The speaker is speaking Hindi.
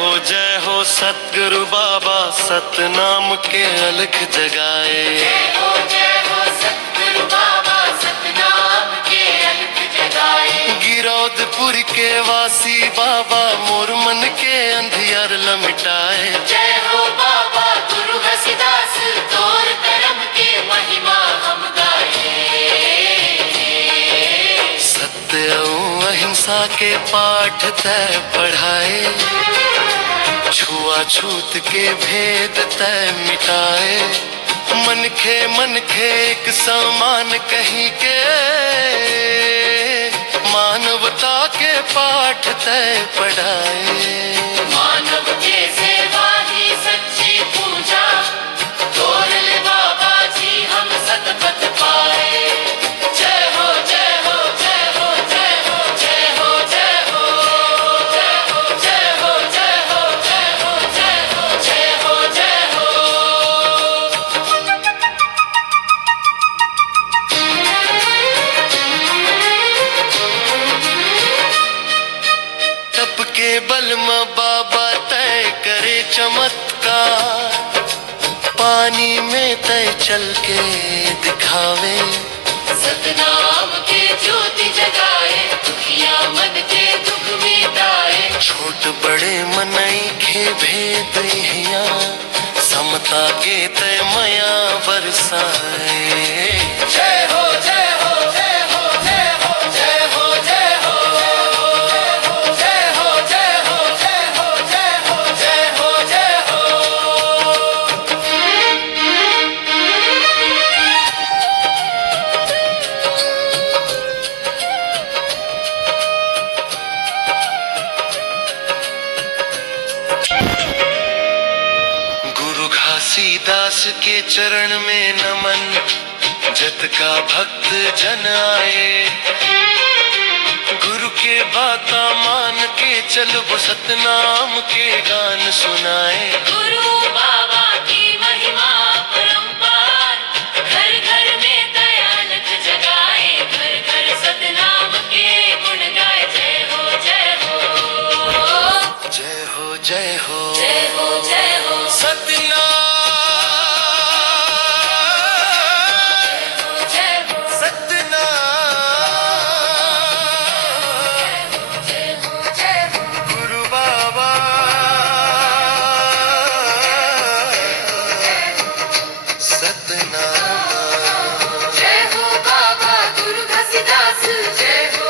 जय हो सतगुरु बाबा सतनाम के अलख जगाए। जय हो सतगुरु बाबा सतनाम के अलख जगाए। गिरौदपुर के वासी बाबा मोर मन के अंधियार लमिटाए। जय हो बाबा गुरु घसीदास तोर धर्म के महिमा हम गाए। सत्य और अहिंसा के पाठ तय पढ़ाए। छुआछूत के भेद तय मिटाए। मन खे एक समान कहीं के मानवता के पाठ तय पढ़ाए। मानव के सेवा ही सच्ची पूजा तोरले बाबा जी हम सतपथ पाए। जय हो जय हो जय हो जय हो जय हो जय हो जय हो जय हो जय हो जय हो जय हो जय हो तप के बल में बाबा तय करे चमत्कार। पानी में तय चल के दिखावे। सतनाम के ज्योति जगाए दुखिया मन के दुख मिटाए। छोट बड़े मनई के भेद यहाँ समता के तय मया बरसाए। जय हो जय हो जय हो जय हो जय हो जय हो जय हो जय हो जय हो जय हो जय हो जय हो। गुरु घासीदास के चरण में नमन जत का भक्त जन आए। गुरु के बाता मान के चल वो सतनाम के गान सुनाए। गुरु बाबा की महिमा परंपार घर घर में दयालक जगाए। घर घर सतनाम के गुण गाए। जय हो जय हो जय हो जय हो जय हो जय हो सतनाम जय हो सतनाम जय हो जय हो गुरु बाबा सतनाम। जय हो बाबा गुरु घसीदास जय हो